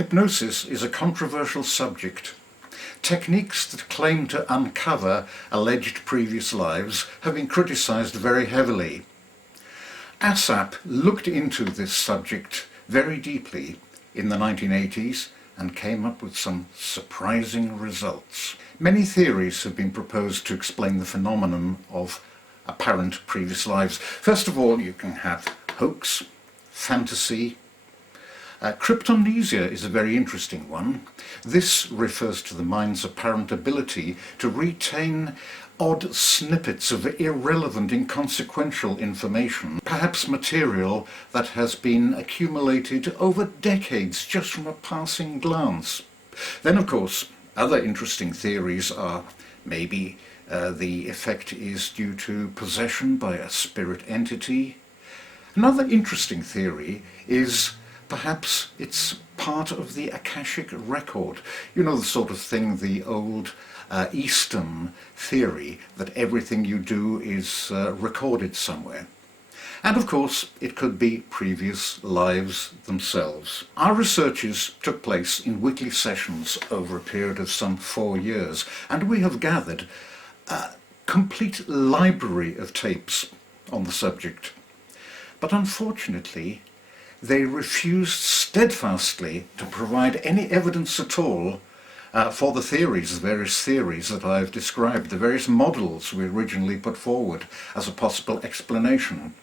Hypnosis is a controversial subject. Techniques that claim to uncover alleged previous lives have been criticised very heavily. ASSAP looked into this subject very deeply in the 1980s and came up with some surprising results. Many theories have been proposed to explain the phenomenon of apparent previous lives. First of all, you can have hoax, fantasy. Cryptomnesia is a very interesting one. This refers to the mind's apparent ability to retain odd snippets of irrelevant, inconsequential information, perhaps material that has been accumulated over decades just from a passing glance. Then, of course, other interesting theories are maybe the effect is due to possession by a spirit entity. Another interesting theory is perhaps it's part of the Akashic record. You know, the sort of thing, the old Eastern theory that everything you do is recorded somewhere. And of course, it could be previous lives themselves. Our researches took place in weekly sessions over a period of some 4 years, and we have gathered a complete library of tapes on the subject. But unfortunately, they refused steadfastly to provide any evidence at all for the theories, the various theories that I've described, the various models we originally put forward as a possible explanation.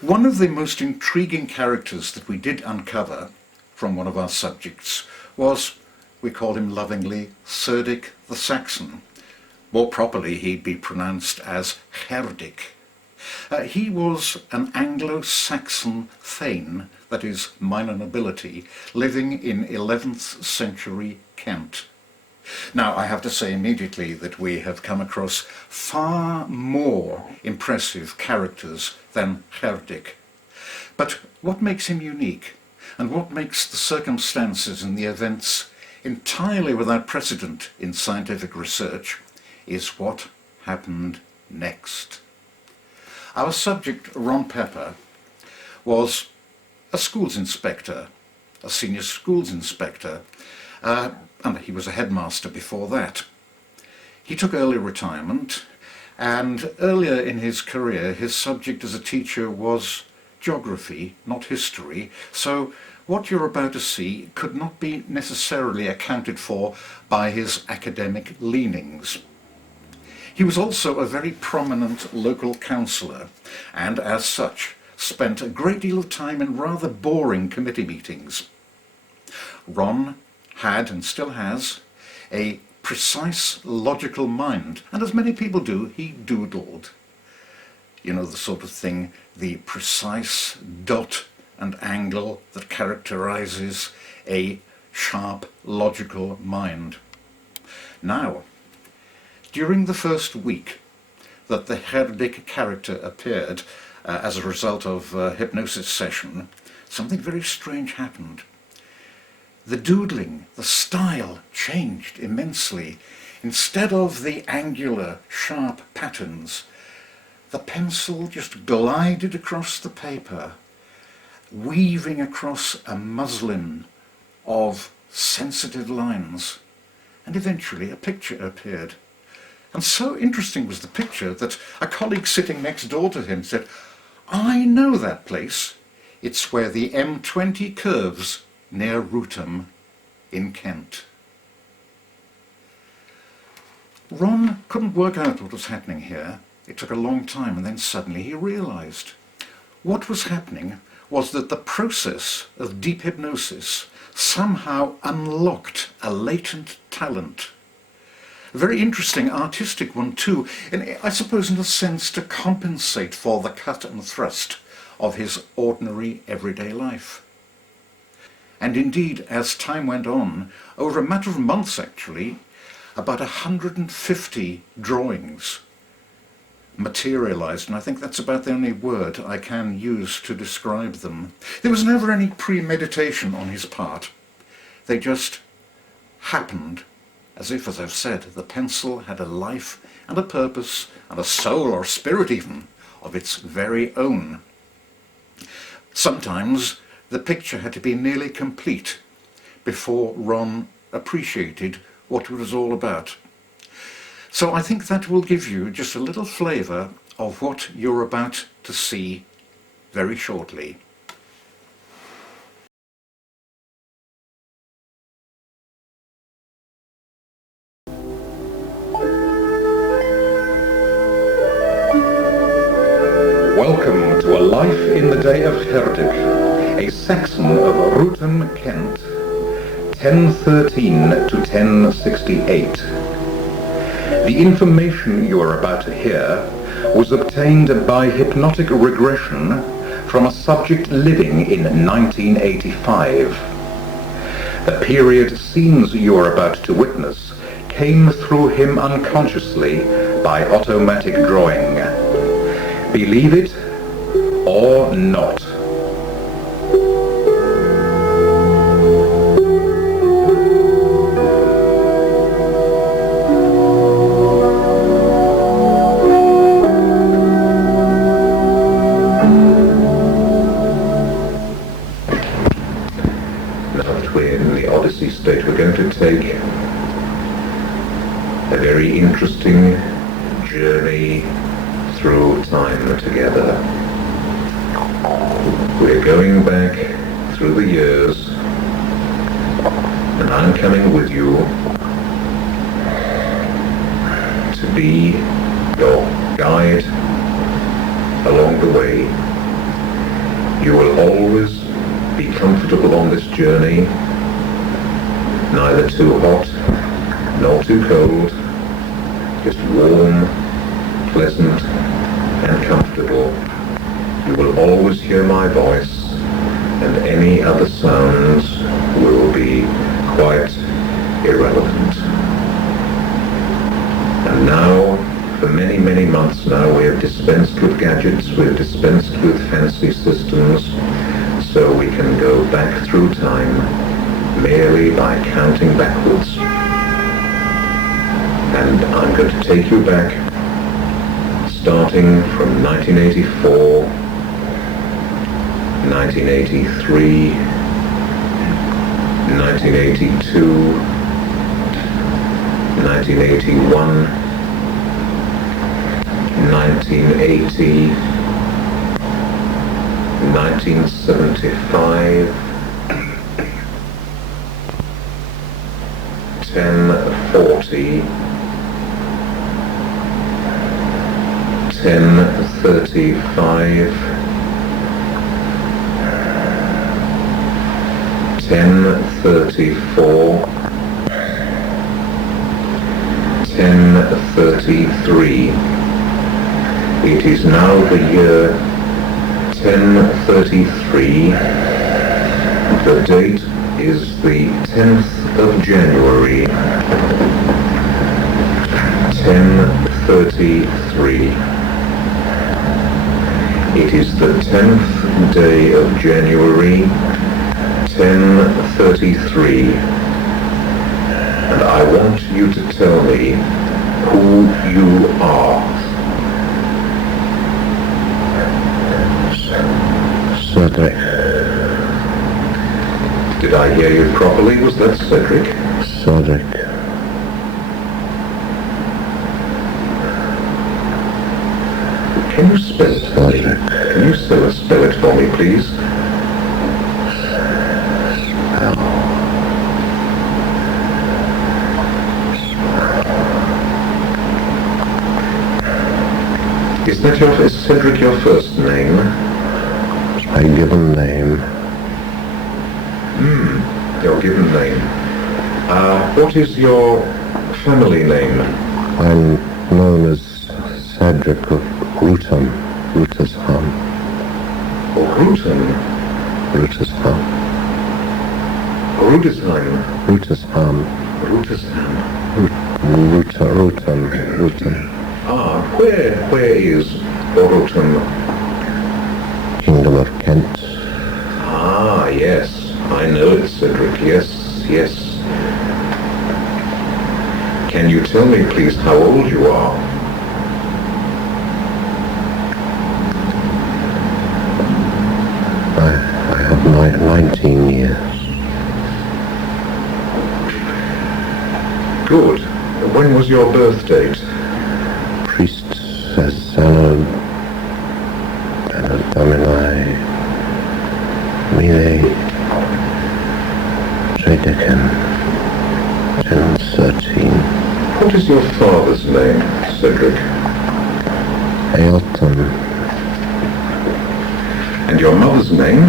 One of the most intriguing characters that we did uncover from one of our subjects was, we call him lovingly, Cerdic the Saxon. More properly, he'd be pronounced as Cerdic. He was an Anglo-Saxon thane, that is, minor nobility, living in 11th century Kent. Now, I have to say immediately that we have come across far more impressive characters than Cerdic. But what makes him unique, and what makes the circumstances and the events entirely without precedent in scientific research, is what happened next. Our subject, Ron Pepper, was a schools inspector, a senior schools inspector, and he was a headmaster before that. He took early retirement, and earlier in his career his subject as a teacher was geography, not history, so what you're about to see could not be necessarily accounted for by his academic leanings. He was also a very prominent local councillor, and as such spent a great deal of time in rather boring committee meetings. Ron had, and still has, a precise, logical mind, and as many people do, he doodled. You know, the sort of thing, the precise dot and angle that characterises a sharp, logical mind. Now, during the first week that the Cerdic character appeared as a result of a hypnosis session, something very strange happened. The doodling, the style changed immensely. Instead of the angular, sharp patterns, the pencil just glided across the paper, weaving across a muslin of sensitive lines, and eventually a picture appeared. And so interesting was the picture that a colleague sitting next door to him said, "I know that place. It's where the M20 curves near Rootham in Kent." Ron couldn't work out what was happening here. It took a long time, and then suddenly he realised. What was happening was that the process of deep hypnosis somehow unlocked a latent talent. A very interesting artistic one too, and I suppose in a sense to compensate for the cut and thrust of his ordinary everyday life. And indeed, as time went on, over a matter of months actually, about 150 drawings materialised, and I think that's about the only word I can use to describe them. There was never any premeditation on his part. They just happened, as if, as I've said, the pencil had a life and a purpose and a soul or spirit even of its very own. Sometimes the picture had to be nearly complete before Ron appreciated what it was all about. So I think that will give you just a little flavour of what you're about to see very shortly. Welcome to a life in the day of Cerdic, a Saxon of Ruthven, Kent, 1013 to 1068. The information you are about to hear was obtained by hypnotic regression from a subject living in 1985. The period scenes you are about to witness came through him unconsciously by automatic drawing. Believe it or not. State, we're going to take a very interesting journey through time together. We're going back through the years, and I'm coming with you to be your guide along the way. You will always be comfortable on this journey, neither too hot nor too cold, just warm, pleasant and comfortable. You will always hear my voice, and any other sounds will be quite irrelevant. And now, for many, many months now, we have dispensed with gadgets, we've dispensed with fancy systems, so we can go back through time merely by counting backwards. And I'm going to take you back, starting from 1984, 1983, 1982, 1981, 1980, 1975, 1040, 1035, 1034, 1033. It is now the year 1033. The date is the 10th of January, 1033. It is the 10th day of January, 1033. And I want you to tell me who you are. Cerdic. Did I hear you properly? Was that Cerdic? Cerdic. Can you spell it for me? Can you spell it for me, please? Is Cerdic your first name? My given name. Your given name. What is your family name? I'm known as Cerdic of Ruthven, Ruthven. Ruthven? Ruthven. Rudesheim. Ruthven. Ruthven. Where is Ruthven? Kingdom of Kent. Yes. I know it, Cerdic. Yes. Can you tell me, please, how old you are? I have your birth date? Priest says Anno Domini Mille Redecen 1013. What is your father's name, Cedric? Ailton And your mother's name?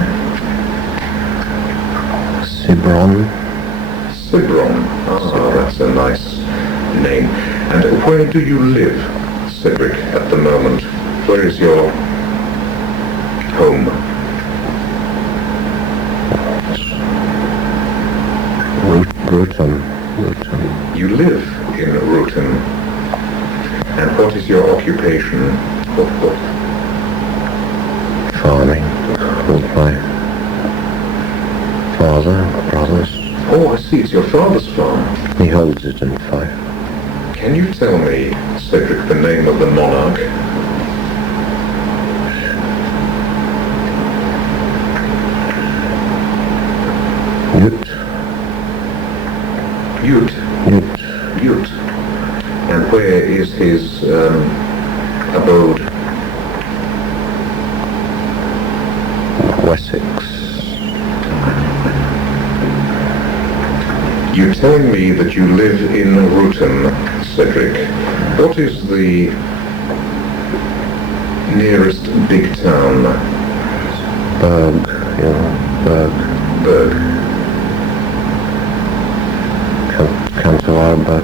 Sibron. Cibron. Ah, that's a nice name. And where do you live, Cedric, at the moment? Where is your home? Rutan. You live in Rutan. And what is your occupation? Farming with my father, brothers. Oh, I see, it's your father's farm. He holds it in Fife. Can you tell me, Cedric, the name of the monarch? Ute. Ute. And where is his abode? Wessex. You're telling me that you live in Rutan, Cedric. What is the nearest big town? Berg. Berg. Canterbury.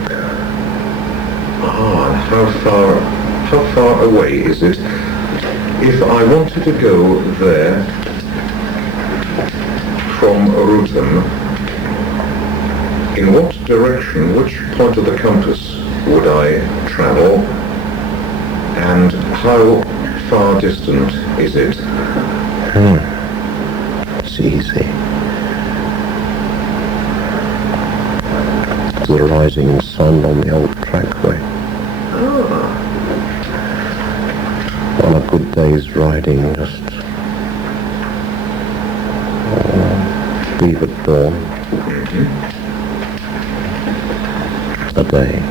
Ah, and how far away is it? If I wanted to go there from Rutan, in what direction, which point of the compass would I travel, and how far distant is it? It's easy. The rising sun on the old trackway. On a good day's riding, just leave at dawn. A day.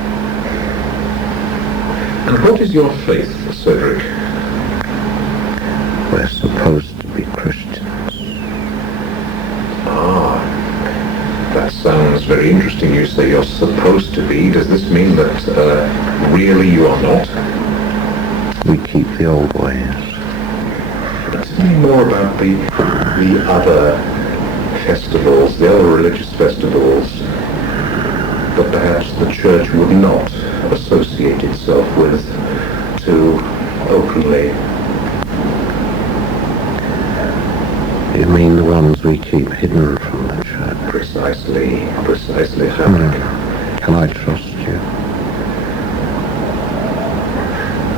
And what is your faith, Cedric? We're supposed to be Christians. That sounds very interesting. You say you're supposed to be. Does this mean that really you are not? We keep the old ways. Tell me more about the other festivals, the other religious festivals that perhaps the church would not associate itself with too openly. You mean the ones we keep hidden from the church? Precisely, Cedric. Can I trust you?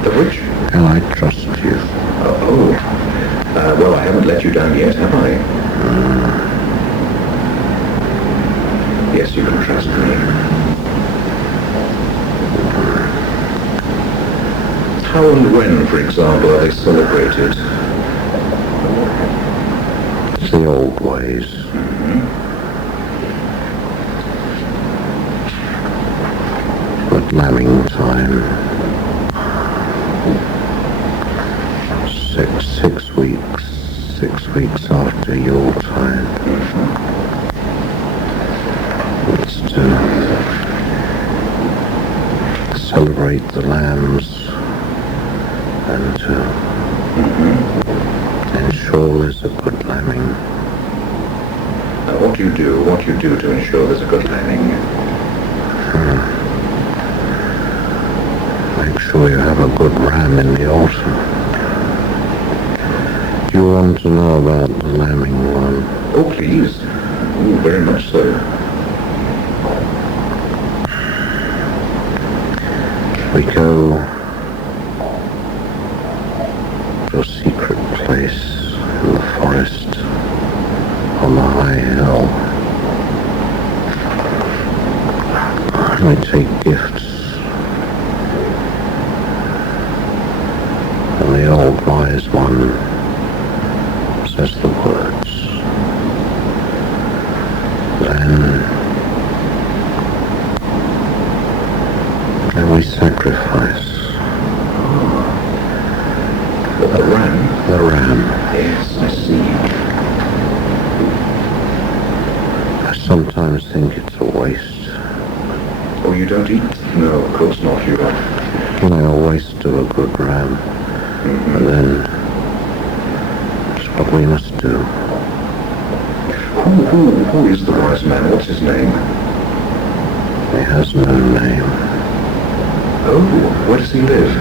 The which? Can I trust you? Well, I haven't let you down yet, have I? Yes, you can trust me. How and when, for example, are they celebrated? It's the old ways. At lambing time. 6 weeks after Yule time. It's to celebrate the lambs and to ensure there's a good lambing. What do you do to ensure there's a good lambing? Make sure you have a good ram in the autumn. Do you want to know about the lambing one? Oh, please. Oh, very much so. We go to a secret place in the forest on the high hill. And we take gifts. And the old wise one says the words. Then sacrifice. What, the ram? The ram. Yes, I see. I sometimes think it's a waste. Oh, you don't eat? No, of course not. You don't. A waste of a good ram. And then it's what we must do. Who is the wise man? What's his name? He has no name. Oh, where does he live?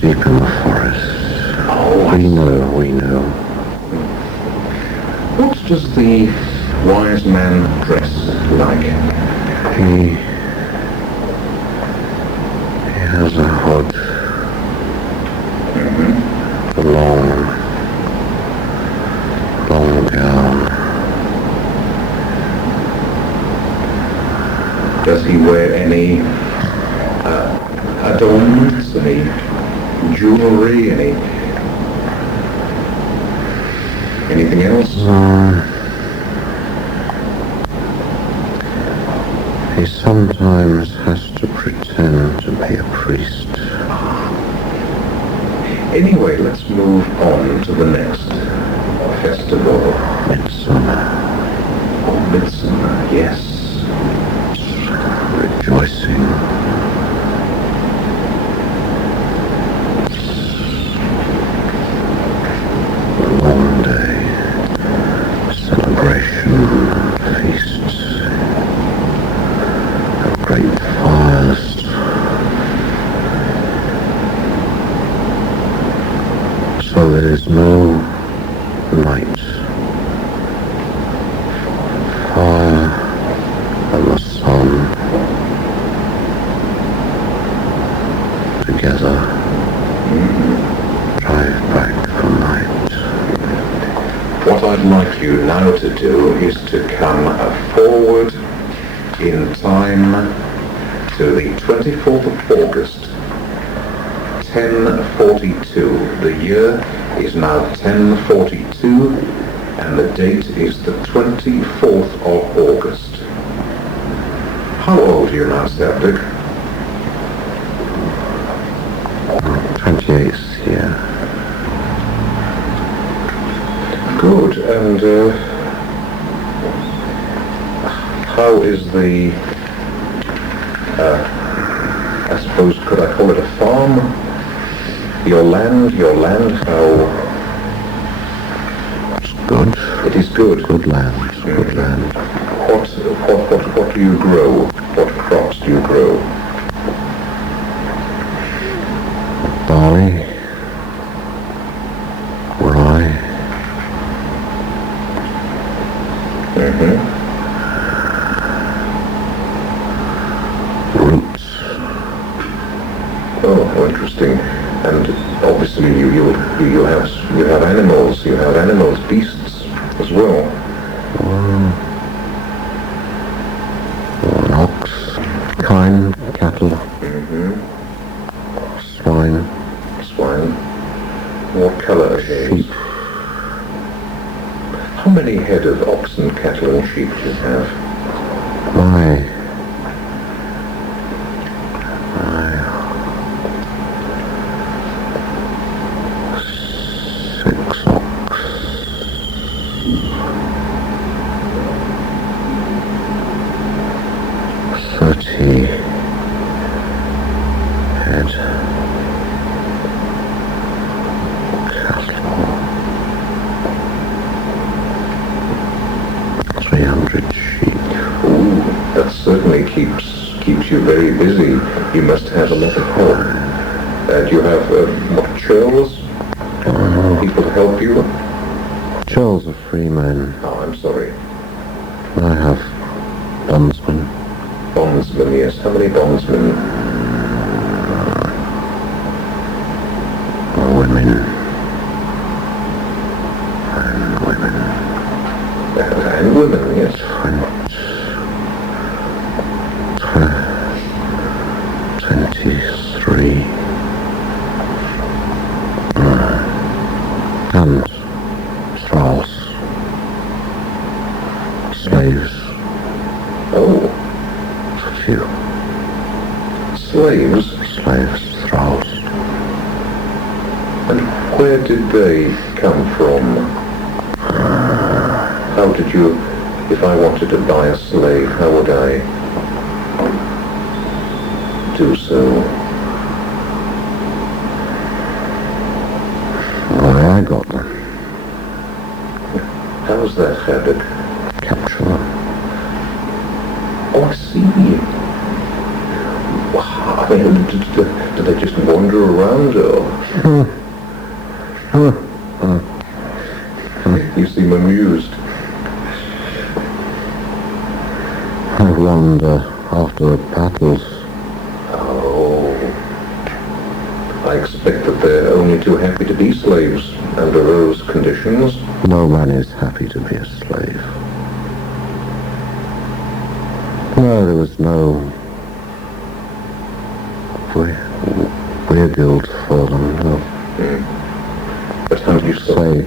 Deep in the forest. Oh, We know. what does the wise man dress like? He has a hood. A long gown. Does he wear any adornments, any jewelry, anything else? He sometimes has to pretend to be a priest. Anyway, let's move on to the next festival. Midsummer. Oh, Midsummer, yes. Rejoicing. A long day. Celebration. Feasts. Great fires. So there is no night. Fire and the sun together drive back the night. What I'd like you now to do is to come forward in time to the 24th of August, 1042. The year is now 1042 and the date is the 24th of August. How old are you now, Cerdic? 28th year. Good, and how is the, I suppose, could I call it a farm? Your land, how? It's good. It is good. Good land. Good land. What do you grow? What crops do you grow? Barley. Rye. Roots. Oh, interesting. And obviously you have animals. You have animals, beasts as well. An ox. Kine. Cattle. Swine. Swine. What colour are they? Sheep. How many head of oxen, cattle and sheep do you have? My 6 ox. 30 head. Cattle. 300 sheep. Ooh, that certainly keeps you very busy. You must have a lot of help. Do you have what, churls? People to help you? Churls are free men. Oh, I'm sorry. I have bondsmen. Bondsmen, yes. How many bondsmen? Women. And women. And women, yes. 23. And thralls. Slaves. Oh, few. Slaves? Slaves, thralls. And where did they come from? How did you, if I wanted to buy a slave, how would I do so? Where I got them. How's that, Cerdic? Capture them. Oh, I see. Wow, I mean, do they just wander around, or? You seem amused. I wander after the battles. Oh. I expect that they're only too happy to be slaves under those conditions. No man is happy to be a slave. No, there was no weird guild for them, no. But how do you say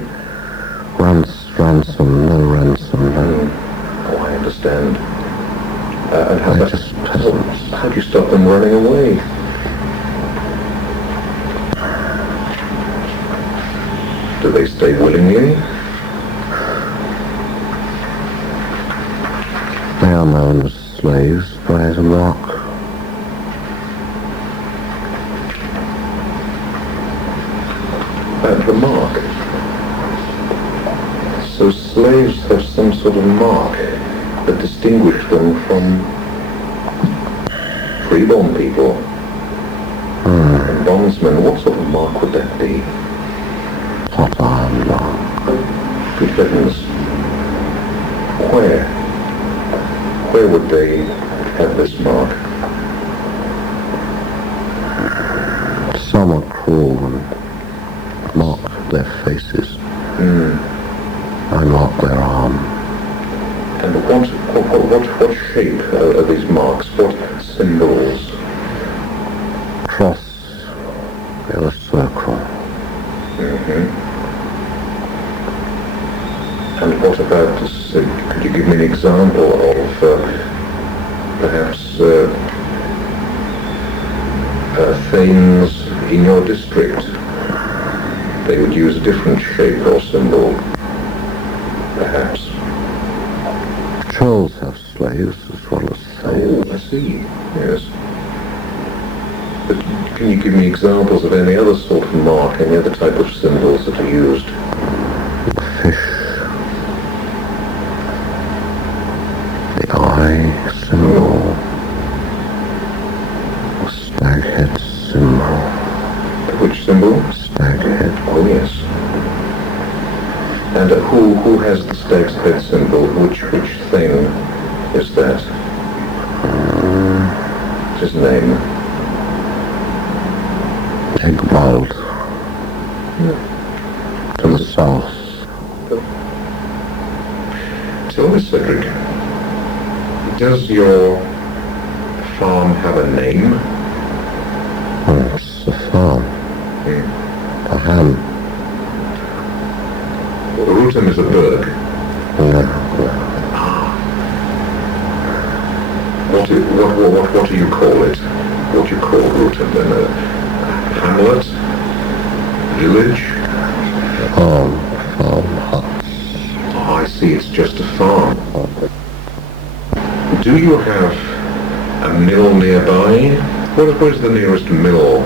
ransom, no ransom, no. Oh, I understand. And They're just peasants. how do you stop them running away? Do they stay willingly? They are known as slaves by the mark. The mark. So slaves have some sort of mark that distinguish them from freeborn people. And bondsmen, what sort of mark would that be? Hot iron mark. Good heavens. Where would they have this mark? Some are cruel and mark their faces. I mark their arm. And what shape are these marks? What symbols? Cross, a circle. And what about this? Could you give me an example of perhaps thanes in your district? They would use a different shape or symbol, perhaps. Trolls have slaves as well as thanes. Oh, I see. Yes. But can you give me examples of any other sort of mark, any other type of symbols that are used? Fish. The eye symbol. The stag head symbol. Which symbol? Stag head. Oh, yes. And who has the stag's head symbol? Which thing is that? What's his name? Eggbald. To the south. Tell me, Cedric, does your farm have a name? It's a farm. A ham. Rutem is a berg. No. What do you call it? What do you call Rutem then? A hamlet? Village? Farm huts. Oh, I see, it's just a farm. Do you have a mill nearby? Where's the nearest mill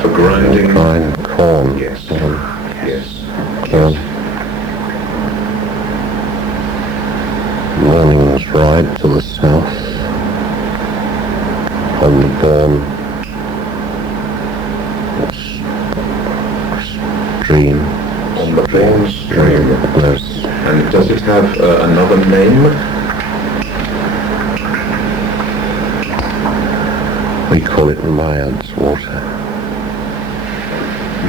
for grinding? Grind corn. Yes. Yes. Corn. Morning's ride to the south. On the Bourne stream. On the Bourne stream. Yes. And does it have another name? We call it Myad's water.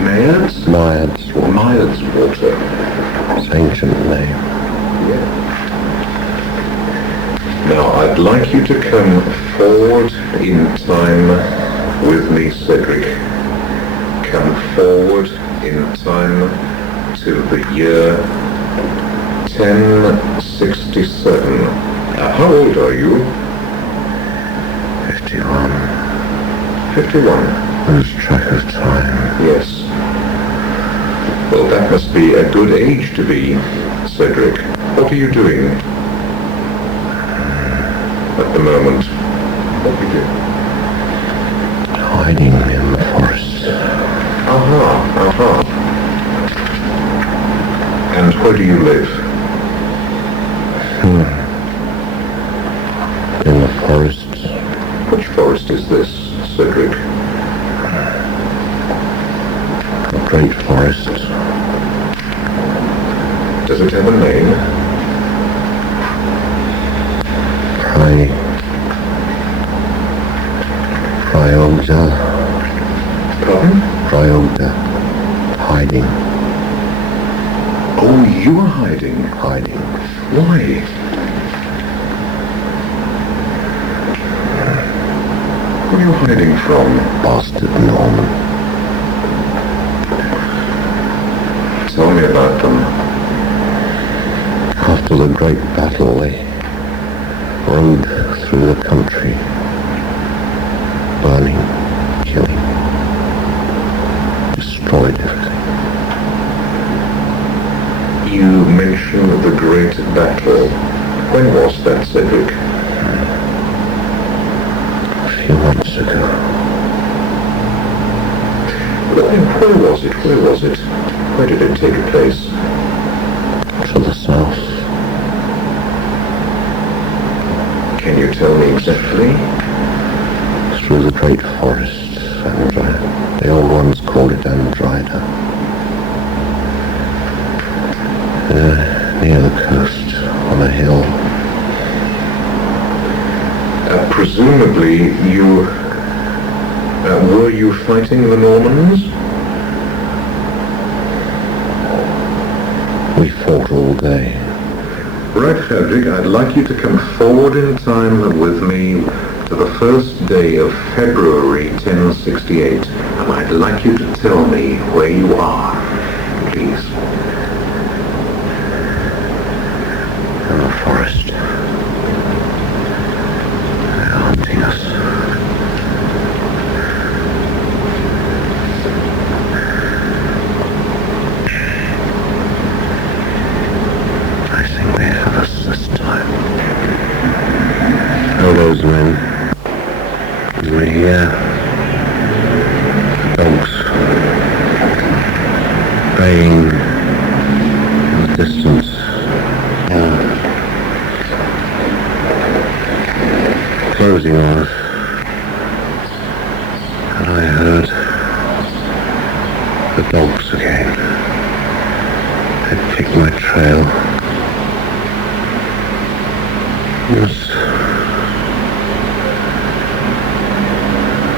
Mayad's? Myad's water. Mayad's water. It's an ancient name. Yeah. Now, I'd like you to come forward in time with me, Cedric. Come forward in time to the year 1067. How old are you? 51. Lose track of time. Yes. Well, that must be a good age to be, Cedric. What are you doing at the moment? What are you doing? Hiding in the forest. And where do you live? In the forest. Which forest is this, Cedric? A great forest. Does it have a name? Pryoga. Pardon? Pryoga. Hiding. Oh, you are hiding. Hiding. Why? Where are you hiding from? Bastard Norman. Tell me about them. After the great battle, they rode through the country, burning, killing, destroyed everything. You mentioned the great battle. When was that, Cedric? A few months ago. Where was it? Where was it? Where did it take place? To the south. Can you tell me exactly? Through the great forest, and the old ones called it Andrida. Near the coast, on a hill. Presumably you... were you fighting the Normans? We fought all day. Right, Cedric, I'd like you to come forward in time with me to the first day of February 1068, and I'd like you to tell me where you are, please. In the forest. They're hunting us. I think they have us this time. All those men. We hear dogs baying in the distance. Closing on us. And I heard the dogs again. They'd picked my trail. It was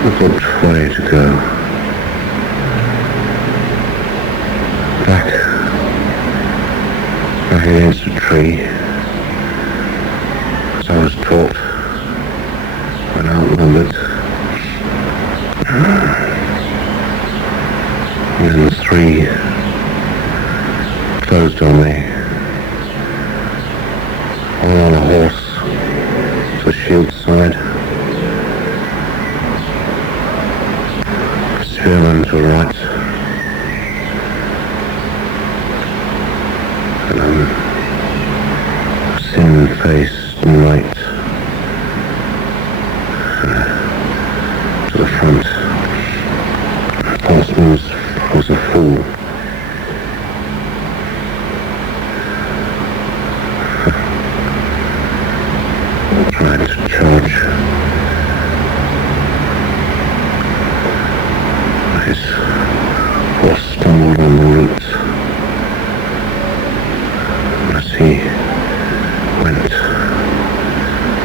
a good way to go. Back against a tree, as I was taught when outnumbered. And then the three closed on me. One on a horse to the shield side. Spearman to the right. And I'm sin-faced and right to the front. Horseman was a fool. Tried to charge. His horse stumbled on the root. As he went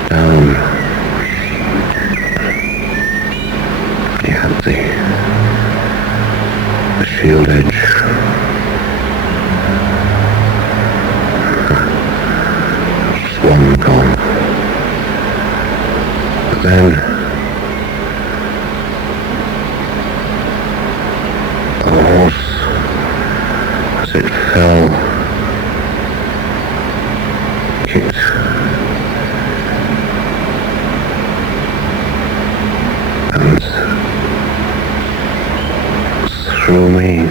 down, he had the shield edge through me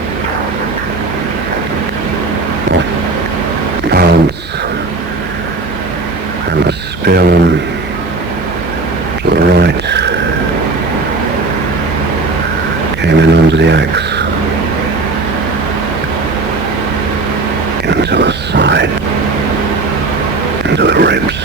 off balance, and the spearman to the right came in under the axe, into the side, into the ribs.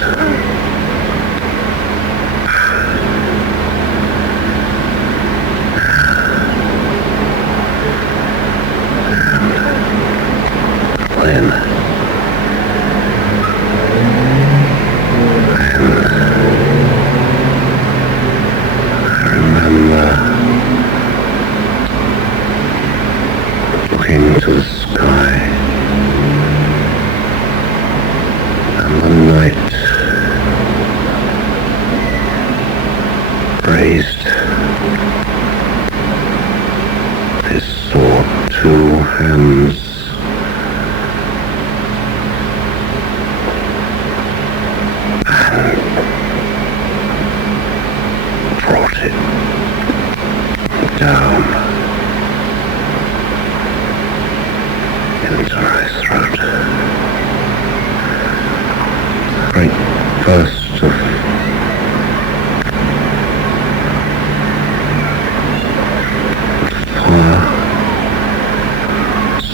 Then, I remember looking to the sky, and the night raised his sword, two hands, brought it down into my throat. A great burst of fire,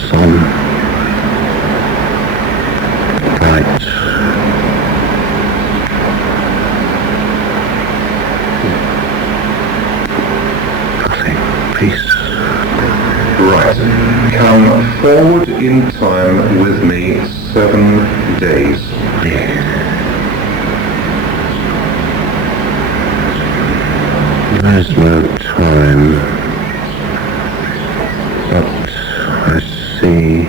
sun, bright, peace. Right. Come forward in time with me 7 days. There's no time, but I see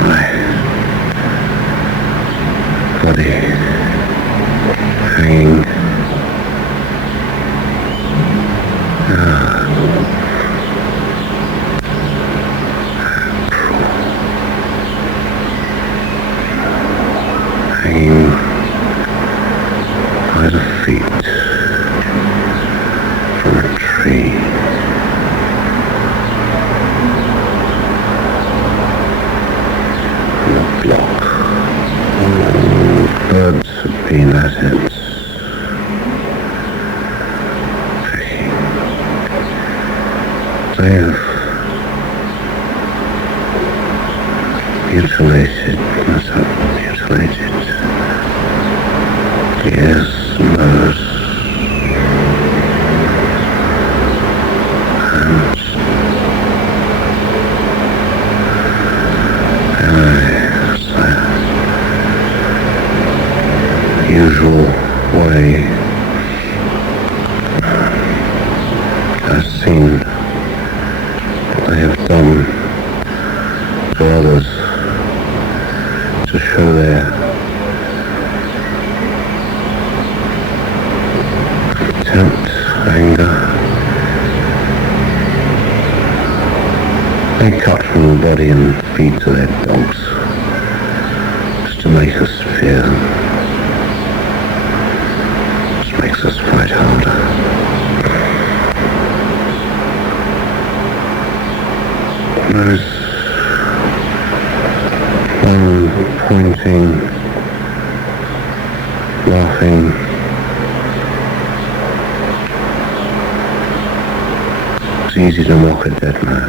my body hanging hanging by the feet from a tree. On a block. Birds have been at it. They have mutilated the ears, nose, hands, eyes, the usual way I've seen they have done to others to show their contempt, anger. They cut from the body and feed to their dogs just to make us fear them. Just makes us fight harder. There's one pointing, laughing, it's easy to mock a dead man.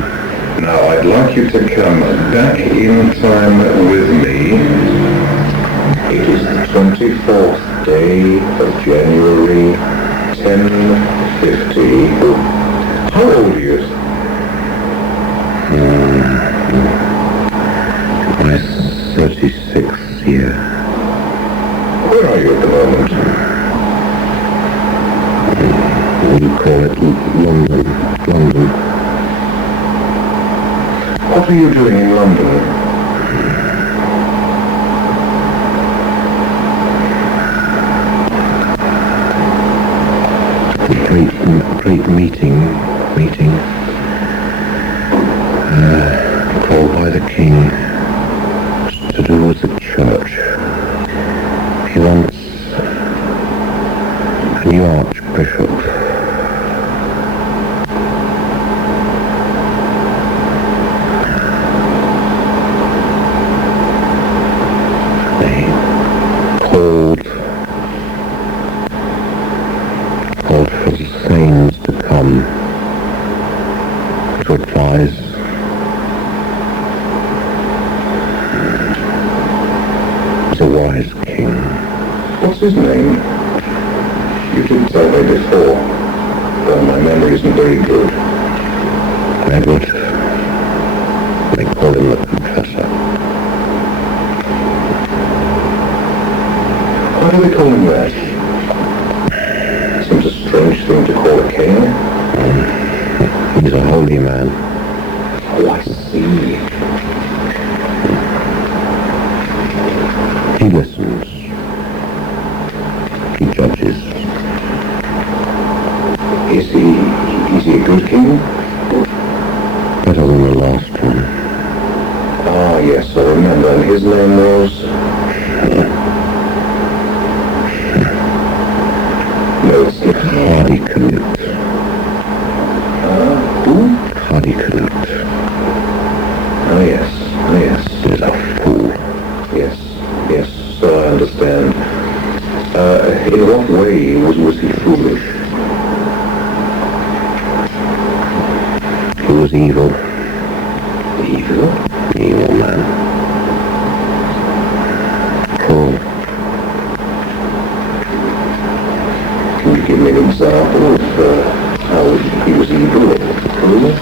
Now I'd like you to come back in time with me. It is the 24th day of January, 1050. How old are you? My 36th year. Where are you at the moment? You call it London. What are you doing in London? Great meeting called by the king to do with the church. He wants a new archbishop They called for the Thanes to come to advise. He's a wise king. What's his name? You did tell me before, but my memory isn't very good. Edward. They call him the Confessor. Why do they call him that? Seems a strange thing to call a king. He's a holy man. Oh, I see. He listens. He judges. Is he a good king? Better than the last one. Ah, yes, I remember. And his name was... No, it's not. Hardy Canute. Who? Hardy Canute. Ah, yes. Ah, yes. He's a fool. Yes. Yes, I understand. In what way was he foolish? He was evil. Evil? Evil man. Cruel. Can you give me an example of how he was evil or cruel?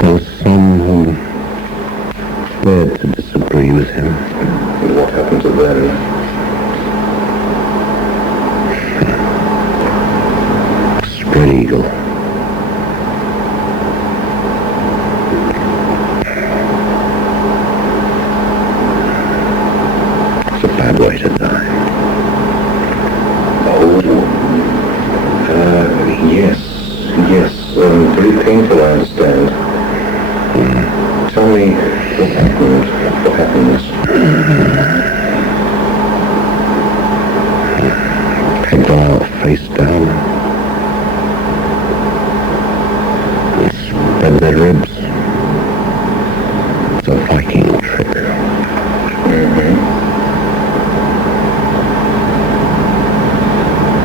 There were some who dared to disagree with him. And what happened to them? Spread eagle. It's a bad way to die. Oh, yes, very painful, I understand. Tell me what happened. What happens? Pegged them out face down. Spread their ribs. It's a Viking trick.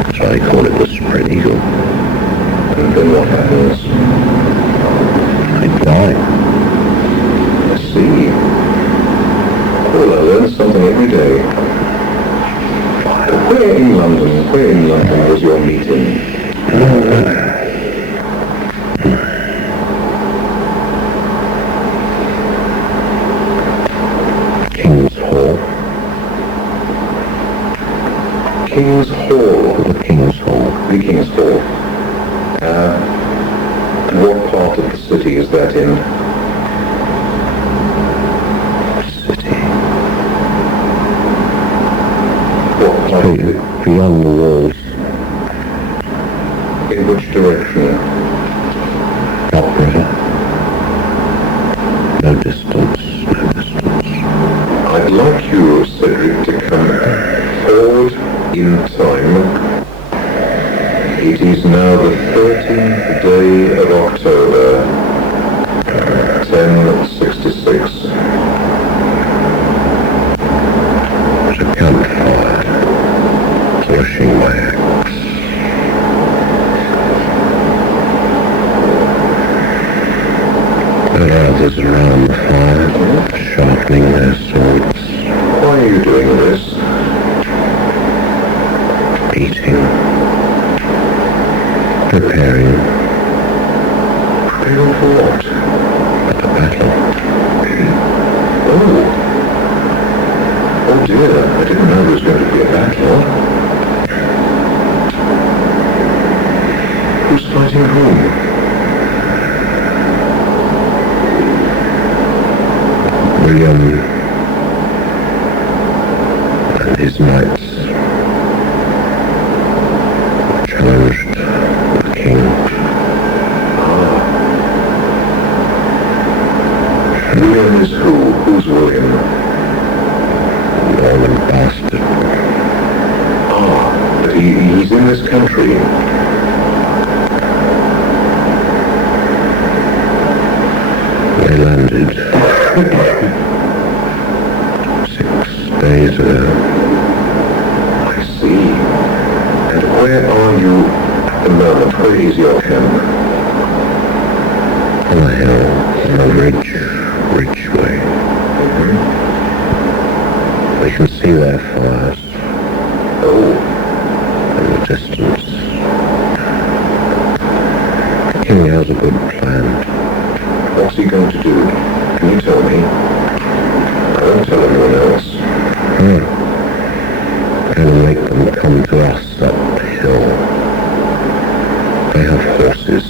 That's why they call it the spread eagle. And then what happens? They die. I see. Well, I learn something every day. Where in London was your meeting? King's Hall. King's Hall. The King's Hall. The King's Hall. And what part of the city is that in? City. What part of it? Beyond the walls. In which direction? Upriver. No distance. No distance. I'd like you, Cedric, to come forward in time. It is now the 13th day of October, 1066. There's a campfire. Polishing my axe. There are others around the fire, sharpening their swords. Why are you doing this? Eating. Preparing. Preparing for what? For the battle. Oh. Oh dear, I didn't know there was going to be a battle. Who's fighting whom? William and his knights challenged the king. William is who? Who's William? Norman bastard. But he's in this country. 6 days ago. I see. And where are you at the moment? Where is your camp? On a hill, on a ridge way. We can see their fires Oh, in the distance. The king has a good plan. what's he going to do? Can you tell me? I won't tell anyone else. Going to make them come to us up the hill. They have horses.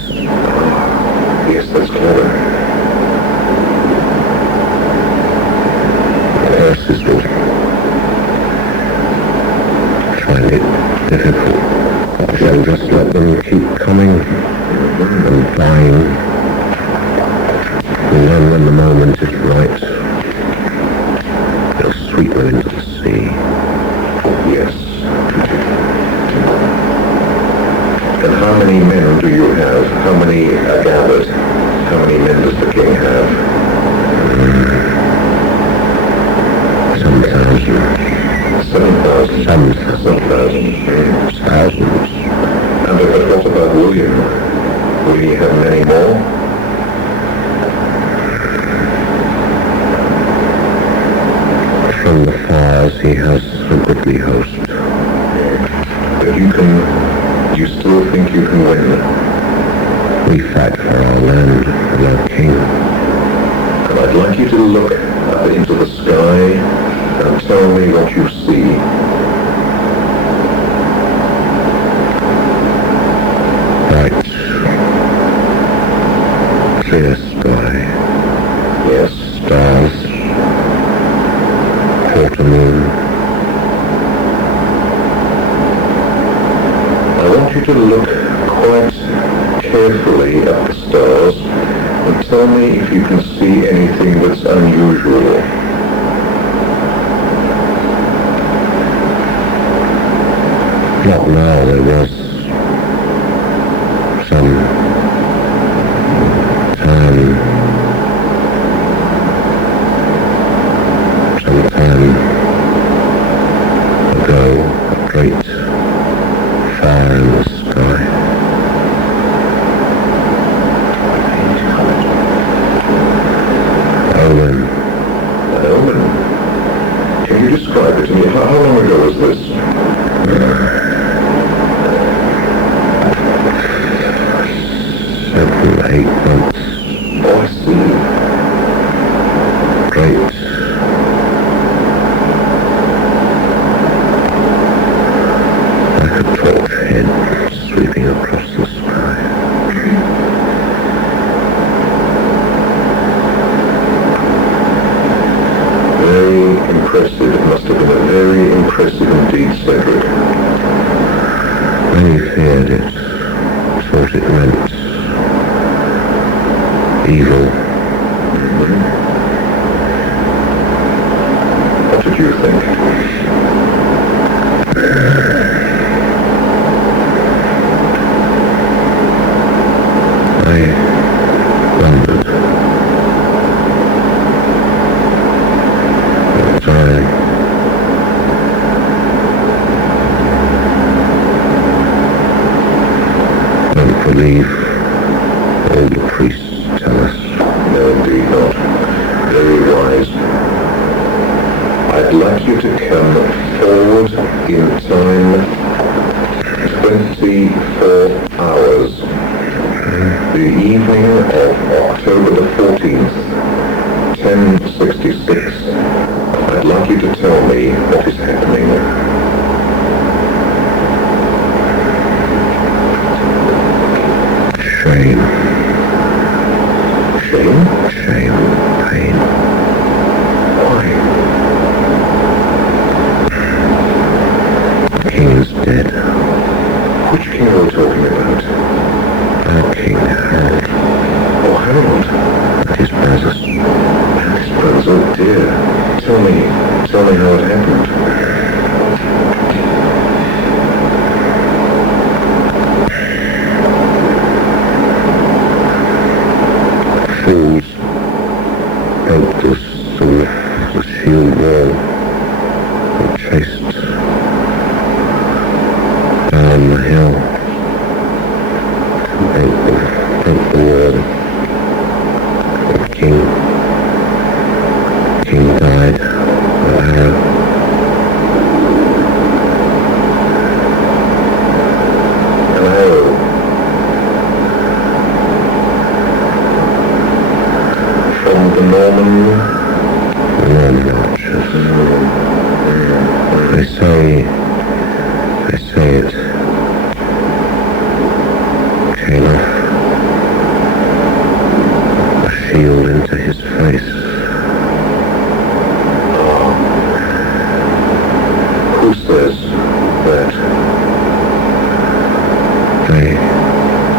Yes, that's clever. The horses will find it difficult. If they'll just let them keep coming and dying. And then when the moment is right, they'll sweep them into the sea. Yes. And how many men do you have? How many are gathered? How many men does the king have? Some thousands. 7,000. Some 7,000. thousands. And what about William? Will he have many more? From the fires he has a goodly host. But you still think you can win? We fight for our land and our king. And I'd like you to look up into the sky and tell me what you see. Bright, clear sky, Yes. stars, quarter moon. I want you to look quite carefully at the stars and tell me if you can see anything that's unusual. Not now, there was some time ago, a great fire in the sky. Omen. An omen? Can you describe it to me? How long ago was this? 7, 8 months. Oh, I see. Great. Like a torch head sweeping across the sky. Very impressive. It must have been a very impressive indeed, Cedric. Many feared it, thought it meant evil. What did you think? I wondered. But I don't believe all the priests tell us. No, indeed not. Very wise. I'd like you to come forward in time 24 hours. The evening of October the 14th, 1066. I'd like you to tell me what is happening. Shame, Shame? shame, pain. Why? The king is dead. Which king are we talking about? Our king, Harold, Oh, Harold. and his brothers. And his brothers, oh dear. Tell me how it happened. Fools broke the shield wall and chased down the hill, broke the wall. The king died of an arrow. An arrow. From the Norman archers. They say it came off a shield into his face. Who says that? They,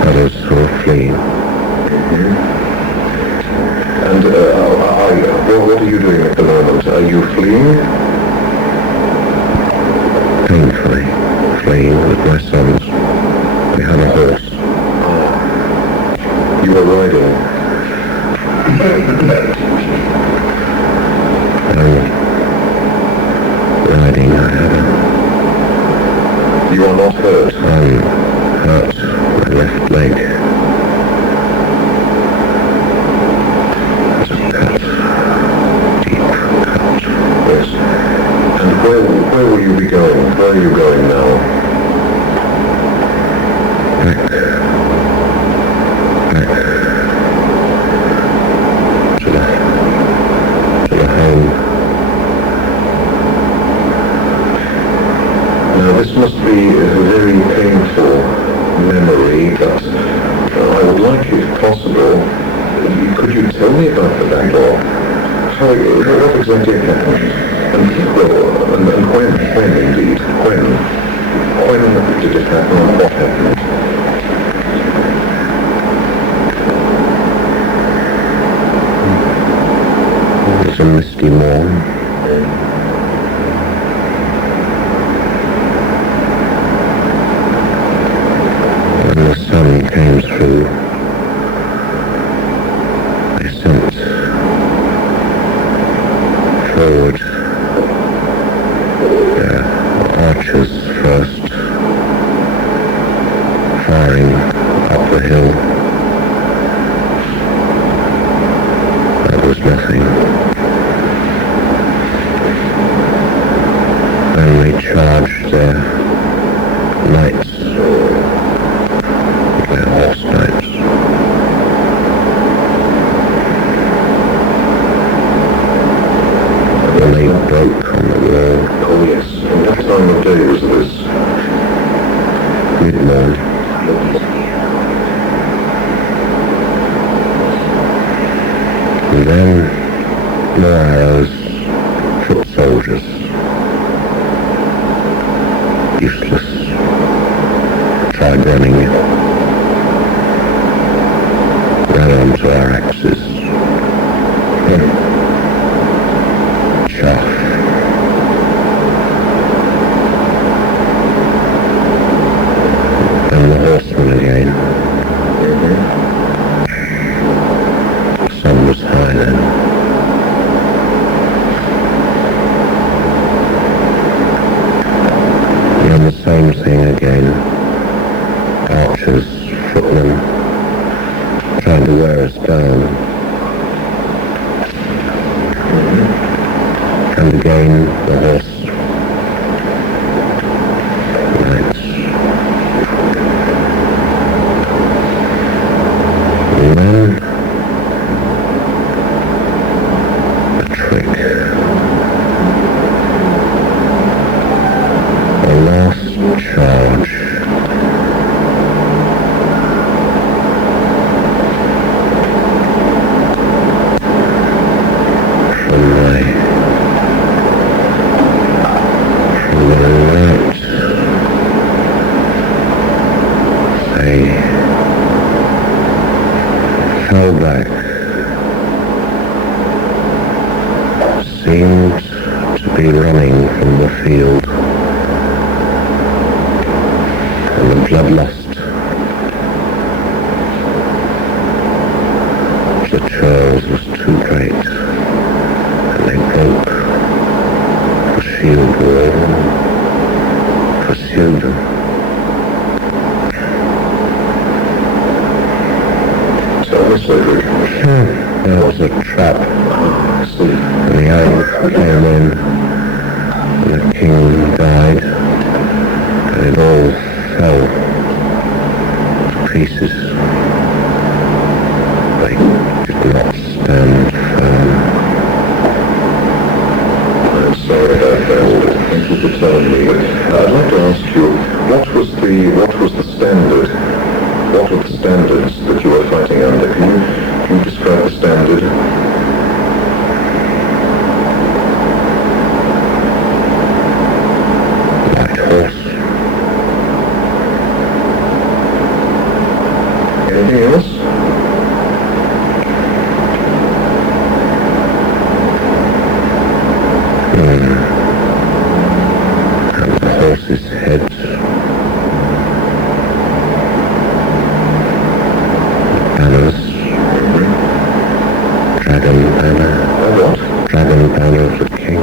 others who are fleeing. And what are you doing at the moment? Are you fleeing? Painfully fleeing with my sons. We had a horse. You were riding. Riding, I had You are not hurt. I'm hurt my left leg. It's a cut, deep cut. Yes. And where will you be going? Where are you going now? Back to the home. Now this must be a very painful memory, but I would like, if possible, could you tell me about the battle? What exactly happened? And when indeed? When did it happen and what happened? It was a misty morn. When the sun came through, they sent forward their archers first, firing up the hill. That was nothing. Then they charged their knights, their horse knights. And they broke on the wall. Oh yes, and what time of day was this? Mid-morn. And then more arrows, foot soldiers. Useless. Tried running. Ran onto our axes. Chaff. And the horsemen again. The sun was high then. And the same thing again. Archers, footmen, trying to wear us down. And again the horse knights. And then the trick. The last charge. From the right, they fell back, seemed to be running from the field, and the bloodlust of the churls was too great. was a trap. I see. And the aliens came in, and the king died, and it all fell to pieces. They did not stand firm. I'm sorry about that. Thank you for telling me. I'd like to ask you, what was the standard? What were the standards that you were fighting under? Can you describe the standard? White horse. Anything else? And the horse's head. Banners. Dragon banner. What? Dragon banner of the king.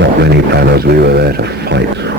Not many banners, we were there to fight.